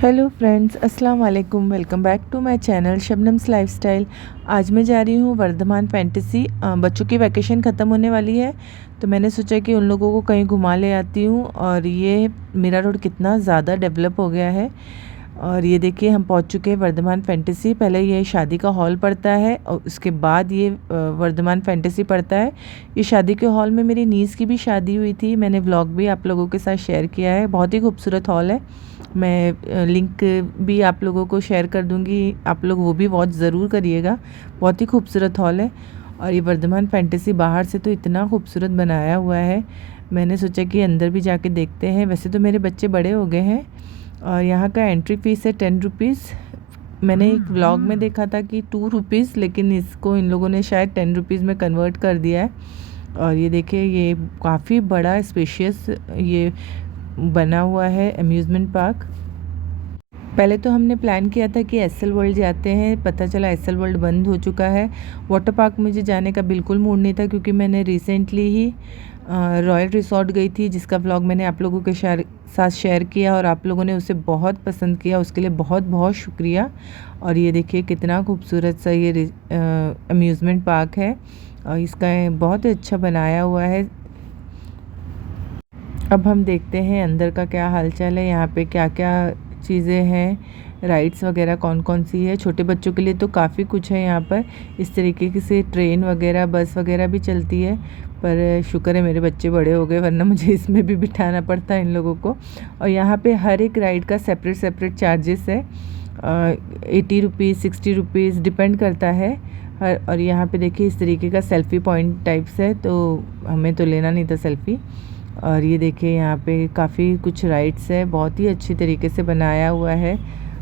Hello friends, अस्सलाम वालेकुम। Welcome back to my channel Shabnam's lifestyle. आज मैं जा रही हूँ वर्धमान फैंटेसी। बच्चों की वैकेशन ख़त्म होने वाली है, तो मैंने सोचा कि उन लोगों को कहीं घुमा ले आती हूँ। और ये मीरा रोड कितना ज़्यादा डेवलप हो गया है। और ये देखिए, हम पहुंच चुके हैं वर्धमान फैंटेसी। पहले ये शादी का हॉल पड़ता है और उसके बाद ये वर्धमान फैंटेसी पड़ता है। ये शादी के हॉल में मेरी नीस की भी शादी हुई थी। मैंने व्लॉग भी आप लोगों के साथ शेयर किया है। बहुत ही खूबसूरत हॉल है। मैं लिंक भी आप लोगों को शेयर कर दूंगी, आप लोग वो भी वॉच ज़रूर करिएगा। बहुत ही खूबसूरत हॉल है। और ये वर्धमान फैंटेसी बाहर से तो इतना खूबसूरत बनाया हुआ है। मैंने सोचा कि अंदर भी जाके देखते हैं। वैसे तो मेरे बच्चे बड़े हो गए हैं। और यहाँ का एंट्री फ़ीस है 10 रुपीज़। मैंने एक व्लॉग में देखा था कि 2 रुपीज़, लेकिन इसको इन लोगों ने शायद 10 रुपीज़ में कन्वर्ट कर दिया है। और ये देखिए, ये काफ़ी बड़ा स्पेशियस ये बना हुआ है अम्यूज़मेंट पार्क। पहले तो हमने प्लान किया था कि एसएल वर्ल्ड जाते हैं, पता चला एसएल वर्ल्ड बंद हो चुका है। वाटर पार्क मुझे जाने का बिल्कुल मूड नहीं था, क्योंकि मैंने रिसेंटली ही रॉयल रिसॉर्ट गई थी, जिसका व्लॉग मैंने आप लोगों के साथ शेयर किया और आप लोगों ने उसे बहुत पसंद किया। उसके लिए बहुत बहुत शुक्रिया। और ये देखिए कितना खूबसूरत सा ये अम्यूज़मेंट पार्क है और इसका बहुत अच्छा बनाया हुआ है। अब हम देखते हैं अंदर का क्या हालचाल है, यहाँ पे क्या क्या चीज़ें हैं, राइड्स वगैरह कौन कौन सी है। छोटे बच्चों के लिए तो काफ़ी कुछ है यहाँ पर। इस तरीके से ट्रेन वगैरह, बस वगैरह भी चलती है। पर शुक्र है मेरे बच्चे बड़े हो गए, वरना मुझे इसमें भी बिठाना पड़ता है इन लोगों को। और यहाँ पे हर एक राइड का सेपरेट सेपरेट चार्जेस है। 80 रुपीज़, 60 रुपीज़ डिपेंड करता है हर। और यहाँ पे देखिए इस तरीके का सेल्फ़ी पॉइंट टाइप्स है, तो हमें तो लेना नहीं था सेल्फ़ी। और ये देखिए यहाँ पे काफ़ी कुछ राइड्स है, बहुत ही अच्छी तरीके से बनाया हुआ है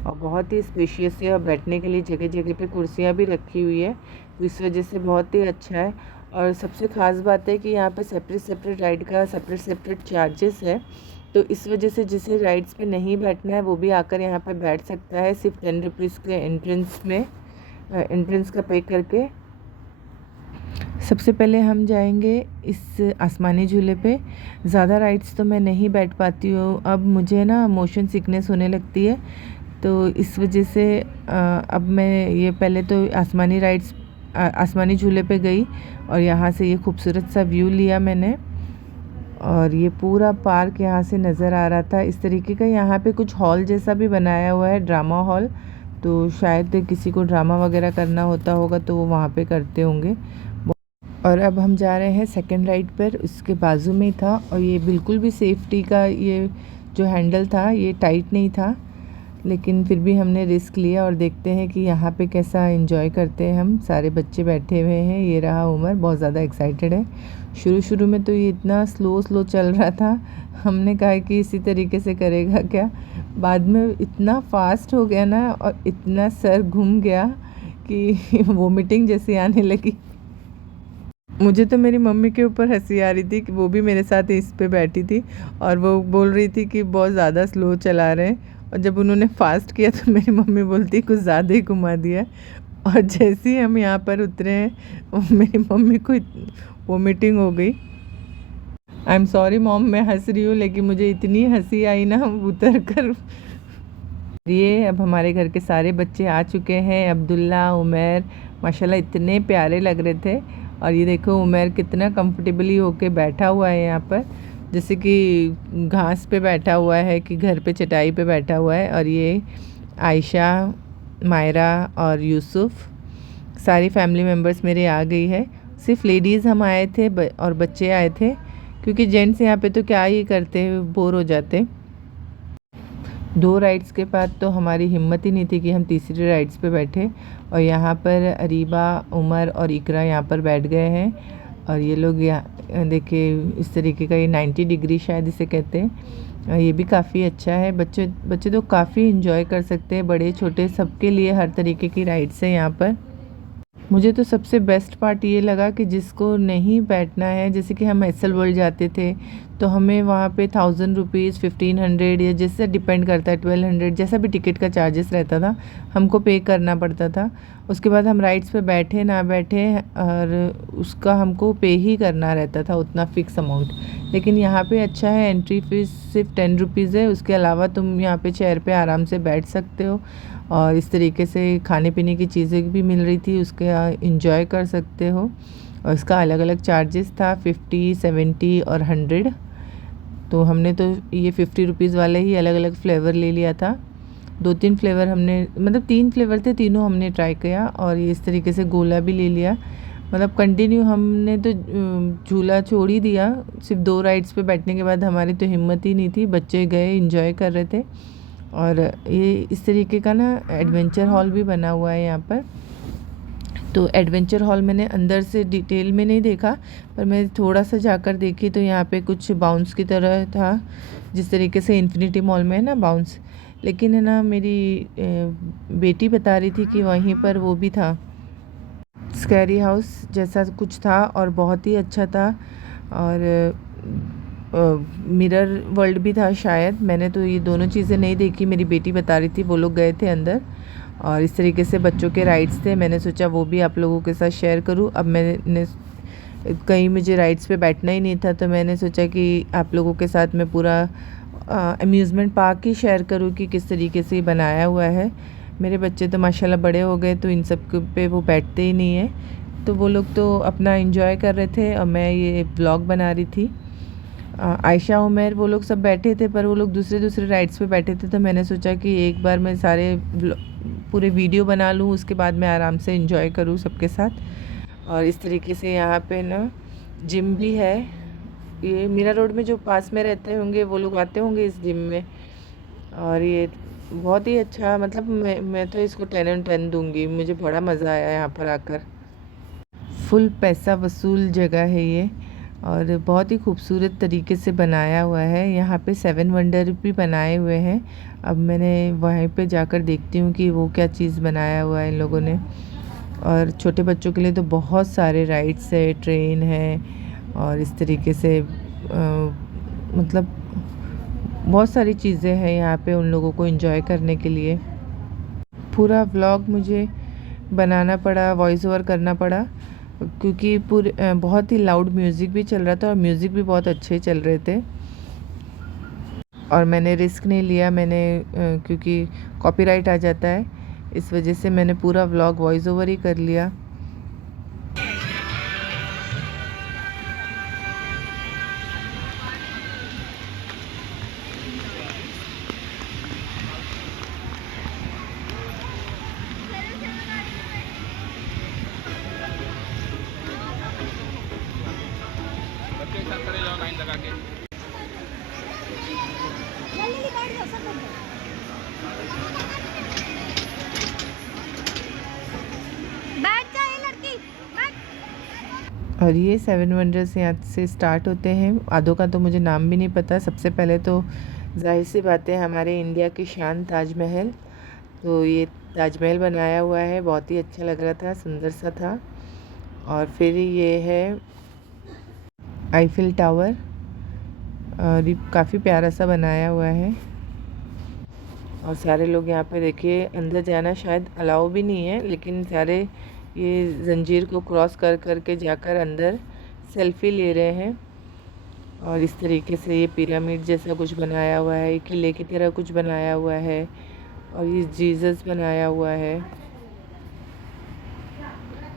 और बहुत ही स्पेशियस है। और बैठने के लिए जगह जगह पे कुर्सियाँ भी रखी हुई है, तो इस वजह से बहुत ही अच्छा है। और सबसे ख़ास बात है कि यहाँ पे सेपरेट सेपरेट राइड का सेपरेट सेपरेट चार्जेस है, तो इस वजह से जिसे राइड्स पे नहीं बैठना है वो भी आकर यहाँ पे बैठ सकता है, सिर्फ 10 रुपीज़ के एंट्रेंस का पे करके। सबसे पहले हम जाएंगे इस आसमानी झूले पे। ज़्यादा राइड्स तो मैं नहीं बैठ पाती हूँ, अब मुझे ना मोशन सिकनेस होने लगती है, तो इस वजह से अब मैं ये पहले तो आसमानी झूले पे गई और यहाँ से ये खूबसूरत सा व्यू लिया मैंने। और ये पूरा पार्क यहाँ से नज़र आ रहा था। इस तरीके का यहाँ पे कुछ हॉल जैसा भी बनाया हुआ है, ड्रामा हॉल, तो शायद किसी को ड्रामा वगैरह करना होता होगा तो वो वहाँ पे करते होंगे। और अब हम जा रहे हैं सेकंड राइड पर। उसके बाजू में ही था और ये बिल्कुल भी सेफ्टी का ये जो हैंडल था ये टाइट नहीं था, लेकिन फिर भी हमने रिस्क लिया। और देखते हैं कि यहाँ पे कैसा एंजॉय करते हैं हम। सारे बच्चे बैठे हुए हैं, ये रहा उमर बहुत ज़्यादा एक्साइटेड है। शुरू शुरू में तो ये इतना स्लो स्लो चल रहा था, हमने कहा कि इसी तरीके से करेगा क्या। बाद में इतना फास्ट हो गया ना और इतना सर घूम गया कि वोमिटिंग जैसी आने लगी। मुझे तो मेरी मम्मी के ऊपर हंसी आ रही थी कि वो भी मेरे साथ इस पे बैठी थी और वो बोल रही थी कि बहुत ज़्यादा स्लो चला रहे हैं। और जब उन्होंने फास्ट किया तो मेरी मम्मी बोलती कुछ ज़्यादा ही घुमा दिया। और जैसे ही हम यहाँ पर उतरे हैं मेरी मम्मी को वोमिटिंग हो गई। आई एम सॉरी मॉम, मैं हंस रही हूँ, लेकिन मुझे इतनी हंसी आई ना उतर कर। ये अब हमारे घर के सारे बच्चे आ चुके हैं। अब्दुल्ला, उमर, माशाल्लाह इतने प्यारे लग रहे थे। और ये देखो उमर कितना कंफर्टेबली होके बैठा हुआ है यहाँ पर, जैसे कि घास पे बैठा हुआ है कि घर पे चटाई पे बैठा हुआ है। और ये आयशा, मायरा और यूसुफ, सारी फैमिली मेम्बर्स मेरे आ गई है। सिर्फ लेडीज़ हम आए थे और बच्चे आए थे, क्योंकि जेंट्स यहाँ पे तो क्या ही करते, बोर हो जाते। 2 राइड्स के बाद तो हमारी हिम्मत ही नहीं थी कि हम तीसरी राइड्स पे बैठे। और यहाँ पर अरीबा, उमर और इकरा यहाँ पर बैठ गए हैं। और ये लोग यहाँ देखिए इस तरीके का, ये 90 डिग्री शायद इसे कहते हैं। ये भी काफ़ी अच्छा है। बच्चे बच्चे तो काफ़ी इन्जॉय कर सकते हैं, बड़े छोटे सबके लिए हर तरीके की राइड्स है यहाँ पर। मुझे तो सबसे बेस्ट पार्ट ये लगा कि जिसको नहीं बैठना है, जैसे कि हम एस एल वर्ल्ड जाते थे तो हमें वहाँ पे 1000 रुपीज़ 1500 या जैसे डिपेंड करता है 1200 जैसा भी टिकट का चार्जेस रहता था हमको पे करना पड़ता था। उसके बाद हम राइड्स पे बैठे ना बैठे और उसका हमको पे ही करना रहता था उतना फ़िक्स अमाउंट। लेकिन यहाँ पे अच्छा है, एंट्री फ़ीस सिर्फ 10 रुपीज़ है, उसके अलावा तुम यहाँ पे चेयर पे आराम से बैठ सकते हो और इस तरीके से खाने पीने की चीज़ें भी मिल रही थी, उसके इंजॉय कर सकते हो। और इसका अलग अलग चार्जेस था 50, 70 और 100। तो हमने तो ये 50 रुपीज़ वाले ही अलग अलग फ्लेवर ले लिया था। 2-3 फ्लेवर हमने, मतलब 3 फ्लेवर थे, तीनों हमने ट्राई किया और ये इस तरीके से गोला भी ले लिया। मतलब कंटिन्यू हमने तो झूला छोड़ ही दिया, सिर्फ 2 राइड्स पे बैठने के बाद हमारी तो हिम्मत ही नहीं थी, बच्चे गए इंजॉय कर रहे थे। और ये इस तरीके का ना एडवेंचर हॉल भी बना हुआ है यहाँ पर। तो एडवेंचर हॉल मैंने अंदर से डिटेल में नहीं देखा, पर मैं थोड़ा सा जाकर देखी तो यहाँ पे कुछ बाउंस की तरह था, जिस तरीके से इन्फिनिटी मॉल में है ना बाउंस। लेकिन है ना मेरी बेटी बता रही थी कि वहीं पर वो भी था, स्कैरी हाउस जैसा कुछ था और बहुत ही अच्छा था। और मिरर वर्ल्ड भी था शायद, मैंने तो ये दोनों चीज़ें नहीं देखी, मेरी बेटी बता रही थी, वो लोग गए थे अंदर। और इस तरीके से बच्चों के राइड्स थे, मैंने सोचा वो भी आप लोगों के साथ शेयर करूं। अब मैंने कहीं मुझे राइड्स पे बैठना ही नहीं था तो मैंने सोचा कि आप लोगों के साथ मैं पूरा अम्यूज़मेंट पार्क ही शेयर करूं कि किस तरीके से बनाया हुआ है। मेरे बच्चे तो माशाल्लाह बड़े हो गए तो इन सब पे वो बैठते ही नहीं है, तो वो लोग तो अपना एंजॉय कर रहे थे और मैं ये व्लॉग बना रही थी। आयशा उमर वो लोग सब बैठे थे, पर वो लोग दूसरे दूसरे राइड्स पे बैठे थे, तो मैंने सोचा कि एक बार मैं सारे पूरे वीडियो बना लूँ, उसके बाद मैं आराम से एंजॉय करूँ सबके साथ। और इस तरीके से यहाँ पे ना जिम भी है, ये मीरा रोड में जो पास में रहते होंगे वो लोग आते होंगे इस जिम में। और ये बहुत ही अच्छा, मतलब मैं तो इसको 10/10 दूंगी, मुझे बड़ा मज़ा आया यहाँ पर आकर। फुल पैसा वसूल जगह है ये और बहुत ही खूबसूरत तरीके से बनाया हुआ है। यहाँ पे 7 वंडर भी बनाए हुए हैं। अब मैंने वहीं पे जाकर देखती हूँ कि वो क्या चीज़ बनाया हुआ है इन लोगों ने। और छोटे बच्चों के लिए तो बहुत सारे राइड्स है, ट्रेन है और इस तरीके से मतलब बहुत सारी चीज़ें हैं यहाँ पे उन लोगों को एंजॉय करने के लिए। पूरा व्लॉग मुझे बनाना पड़ा, वॉइस ओवर करना पड़ा, क्योंकि पूरे बहुत ही लाउड म्यूज़िक भी चल रहा था और म्यूज़िक भी बहुत अच्छे चल रहे थे। और मैंने रिस्क नहीं लिया, मैंने क्योंकि कॉपीराइट आ जाता है, इस वजह से मैंने पूरा व्लॉग वॉइस ओवर ही कर लिया। और ये 7 वंडर्स यहाँ से स्टार्ट होते हैं, आधों का तो मुझे नाम भी नहीं पता। सबसे पहले तो जाहिर सी बात है हमारे इंडिया की शान ताजमहल, तो ये ताजमहल बनाया हुआ है, बहुत ही अच्छा लग रहा था, सुंदर सा था। और फिर ये है आईफिल टावर और ये काफ़ी प्यारा सा बनाया हुआ है। और सारे लोग यहाँ पे देखिए, अंदर जाना शायद अलाउ भी नहीं है, लेकिन सारे ये जंजीर को क्रॉस कर कर के जाकर अंदर सेल्फी ले रहे हैं। और इस तरीके से ये पिरामिड जैसा कुछ बनाया हुआ है, किले की तरह कुछ बनाया हुआ है और ये जीसस बनाया हुआ है।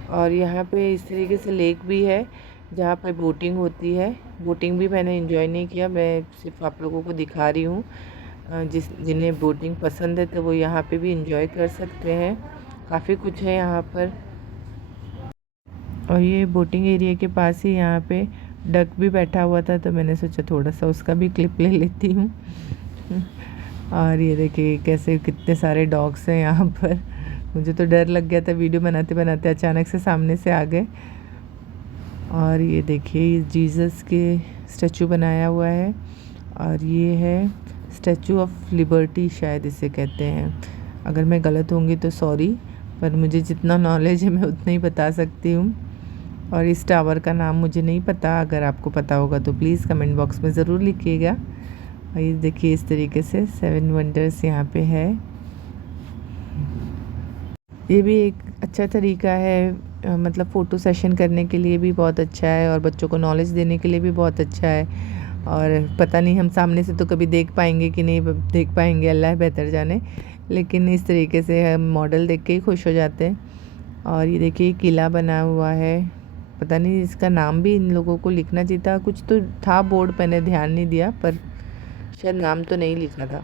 और यहाँ पे इस तरीके से लेक भी है जहाँ पर बोटिंग होती है। बोटिंग भी मैंने एंजॉय नहीं किया, मैं सिर्फ आप लोगों को दिखा रही हूँ। जिन्हें बोटिंग पसंद है तो वो यहाँ पे भी एंजॉय कर सकते हैं, काफ़ी कुछ है यहाँ पर। और ये बोटिंग एरिया के पास ही यहाँ पे डक भी बैठा हुआ था, तो मैंने सोचा थोड़ा सा उसका भी क्लिप ले लेती हूँ। और ये देखिए कैसे कितने सारे डॉग्स हैं यहाँ पर, मुझे तो डर लग गया था वीडियो बनाते बनाते, अचानक से सामने से आ गए। और ये देखिए जीसस के स्टैचू बनाया हुआ है और ये है स्टैचू ऑफ लिबर्टी शायद इसे कहते हैं, अगर मैं गलत होंगी तो सॉरी, पर मुझे जितना नॉलेज है मैं उतना ही बता सकती हूँ। और इस टावर का नाम मुझे नहीं पता, अगर आपको पता होगा तो प्लीज़ कमेंट बॉक्स में ज़रूर लिखिएगा। और ये देखिए इस तरीके से 7 वंडर्स यहाँ पे है। ये भी एक अच्छा तरीका है, मतलब फ़ोटो सेशन करने के लिए भी बहुत अच्छा है और बच्चों को नॉलेज देने के लिए भी बहुत अच्छा है। और पता नहीं हम सामने से तो कभी देख पाएंगे कि नहीं देख पाएंगे, अल्लाह बेहतर जाने, लेकिन इस तरीके से हम मॉडल देख के ही खुश हो जाते हैं। और ये देखिए किला बना हुआ है, पता नहीं इसका नाम भी इन लोगों को लिखना चाहिए था, कुछ तो था बोर्ड, मैंने ध्यान नहीं दिया, पर शायद नाम तो नहीं लिखा था।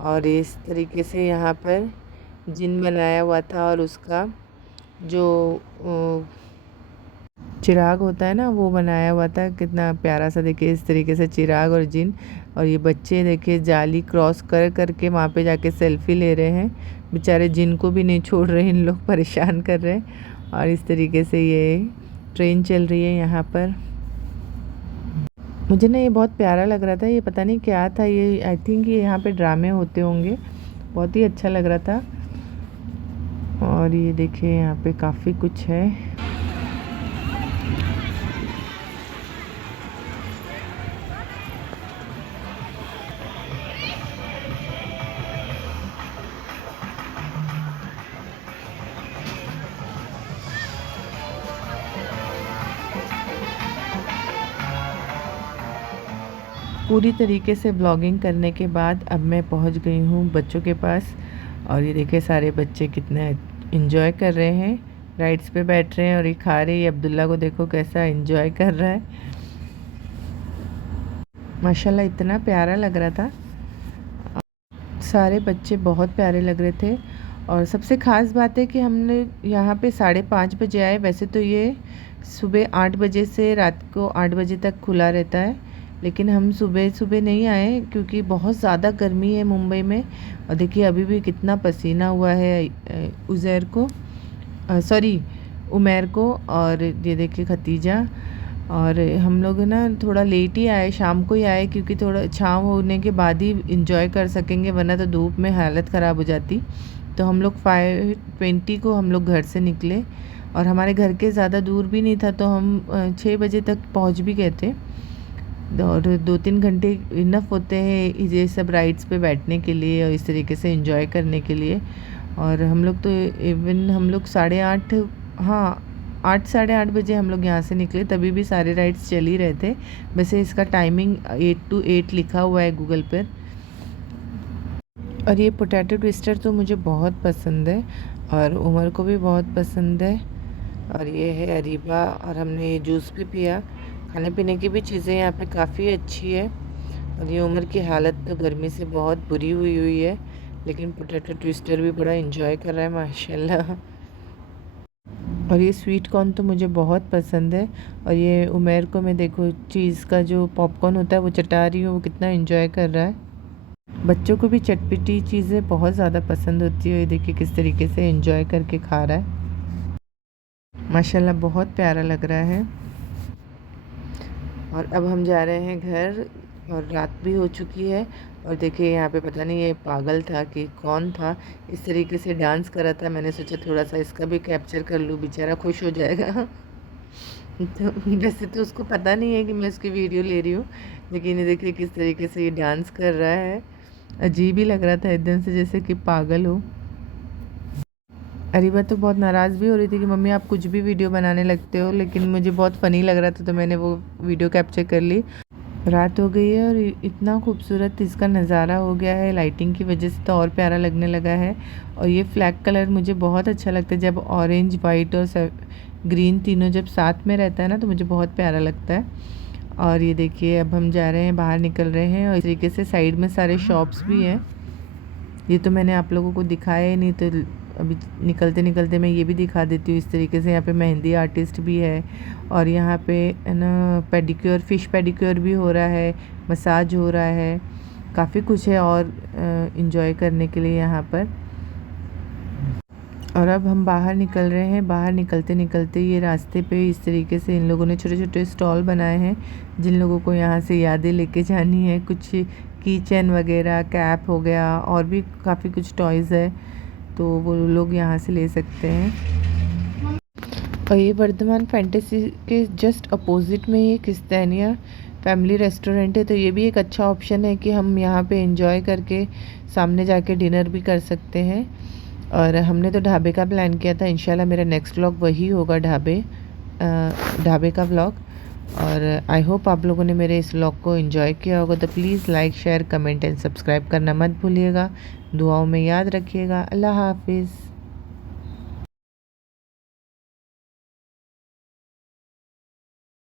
और इस तरीके से यहाँ पर जिन बनाया हुआ था और उसका जो चिराग होता है ना वो बनाया हुआ था, कितना प्यारा सा। देखिए इस तरीके से चिराग और जिन, और ये बच्चे देखिए जाली क्रॉस कर करके वहाँ पे जाके सेल्फी ले रहे हैं। बेचारे जिन को भी नहीं छोड़ रहे, इन लोग परेशान कर रहे हैं। और इस तरीके से ये ट्रेन चल रही है यहाँ पर। मुझे ना ये बहुत प्यारा लग रहा था, ये पता नहीं क्या था, ये आई थिंक ये यहाँ पे ड्रामे होते होंगे, बहुत ही अच्छा लग रहा था। और ये देखिए यहाँ पे काफ़ी कुछ है। पूरी तरीके से ब्लॉगिंग करने के बाद अब मैं पहुंच गई हूं बच्चों के पास। और ये देखिए सारे बच्चे कितना इन्जॉय कर रहे हैं, राइड्स पे बैठ रहे हैं और ये खा रहे हैं। अब्दुल्ला को देखो कैसा इन्जॉय कर रहा है, माशाल्लाह इतना प्यारा लग रहा था। सारे बच्चे बहुत प्यारे लग रहे थे। और सबसे ख़ास बात है कि हमने यहाँ पे 5:30 बजे आए। वैसे तो ये सुबह 8 बजे से रात को 8 बजे तक खुला रहता है, लेकिन हम सुबह सुबह नहीं आए क्योंकि बहुत ज़्यादा गर्मी है मुंबई में। और देखिए अभी भी कितना पसीना हुआ है उज़ैर को, सॉरी उमैर को। और ये देखिए खतीजा। और हम लोग ना थोड़ा लेट ही आए, शाम को ही आए क्योंकि थोड़ा छाँव होने के बाद ही इंजॉय कर सकेंगे, वरना तो धूप में हालत ख़राब हो जाती। तो हम लोग 5:20 को हम लोग घर से निकले और हमारे घर के ज़्यादा दूर भी नहीं था, तो हम 6 बजे तक पहुंच भी गए थे। और 2-3 घंटे इनफ होते हैं ये सब राइड्स पे बैठने के लिए और इस तरीके से इंजॉय करने के लिए। और हम लोग तो इवन हम लोग 8:30, हाँ 8 साढ़े 8 बजे हम लोग यहाँ से निकले, तभी भी सारे राइड्स चल ही रहे थे। वैसे इसका टाइमिंग 8 to 8 लिखा हुआ है गूगल पर। और ये पोटैटो ट्विस्टर तो मुझे बहुत पसंद है और उमर को भी बहुत पसंद है। और ये है अरीबा, और हमने ये जूस भी पिया। खाने पीने की भी चीज़ें यहाँ पे काफ़ी अच्छी है। और ये उमर की हालत तो गर्मी से बहुत बुरी हुई हुई है, लेकिन पोटैटो ट्विस्टर भी बड़ा इंजॉय कर रहा है माशाल्लाह। और ये स्वीट कॉर्न तो मुझे बहुत पसंद है। और ये उमेर को मैं देखो चीज़ का जो पॉपकॉर्न होता है वो चटा रही हूँ, वो कितना इंजॉय कर रहा है। बच्चों को भी चटपटी चीज़ें बहुत ज़्यादा पसंद होती है। ये देखिए किस तरीके से इंजॉय करके खा रहा है, माशाल्लाह बहुत प्यारा लग रहा है। और अब हम जा रहे हैं घर, और रात भी हो चुकी है। और देखिए यहाँ पे पता नहीं ये पागल था कि कौन था, इस तरीके से डांस कर रहा था। मैंने सोचा थोड़ा सा इसका भी कैप्चर कर लूँ, बेचारा खुश हो जाएगा। तो वैसे तो उसको पता नहीं है कि मैं उसकी वीडियो ले रही हूँ, लेकिन ये देखिए किस तरीके से ये डांस कर रहा है। अजीब ही लग रहा था एकदम से, जैसे कि पागल हो। अरीबा तो बहुत नाराज़ भी हो रही थी कि मम्मी आप कुछ भी वीडियो बनाने लगते हो, लेकिन मुझे बहुत फ़नी लग रहा था तो मैंने वो वीडियो कैप्चर कर ली। रात हो गई है और इतना खूबसूरत इसका नज़ारा हो गया है, लाइटिंग की वजह से तो और प्यारा लगने लगा है। और ये फ्लैग कलर मुझे बहुत अच्छा लगता है, जब ऑरेंज वाइट और ग्रीन तीनों जब साथ में रहता है ना तो मुझे बहुत प्यारा लगता है। और ये देखिए अब हम जा रहे हैं, बाहर निकल रहे हैं। और इस तरीके से साइड में सारे शॉप्स भी हैं। ये तो मैंने आप लोगों को दिखाया ही नहीं, तो अभी निकलते निकलते मैं ये भी दिखा देती हूँ। इस तरीके से यहाँ पे मेहंदी आर्टिस्ट भी है, और यहाँ पे है ना पेडिक्योर, फ़िश पेडिक्योर भी हो रहा है, मसाज हो रहा है, काफ़ी कुछ है और इन्जॉय करने के लिए यहाँ पर। और अब हम बाहर निकल रहे हैं। बाहर निकलते निकलते ये रास्ते पे इस तरीके से इन लोगों ने छोटे छोटे स्टॉल बनाए हैं, जिन लोगों को यहाँ से यादें लेके जानी है। कुछ की चेन वगैरह, कैप हो गया, और भी काफ़ी कुछ टॉयज़ है। तो वो लोग यहाँ से ले सकते हैं। और ये वर्धमान फैंटेसी के जस्ट अपोजिट में ये किस्तानिया फैमिली रेस्टोरेंट है, तो ये भी एक अच्छा ऑप्शन है कि हम यहाँ पे एंजॉय करके सामने जाके डिनर भी कर सकते हैं। और हमने तो ढाबे का प्लान किया था, इंशाल्लाह मेरा नेक्स्ट व्लॉग वही होगा, ढाबे का व्लॉग। और आई होप आप लोगों ने मेरे इस व्लॉग को एंजॉय किया होगा। तो please like, share, comment and subscribe करना मत भूलिएगा। दुआओं में याद रखिएगा। अल्लाह हाफिज़।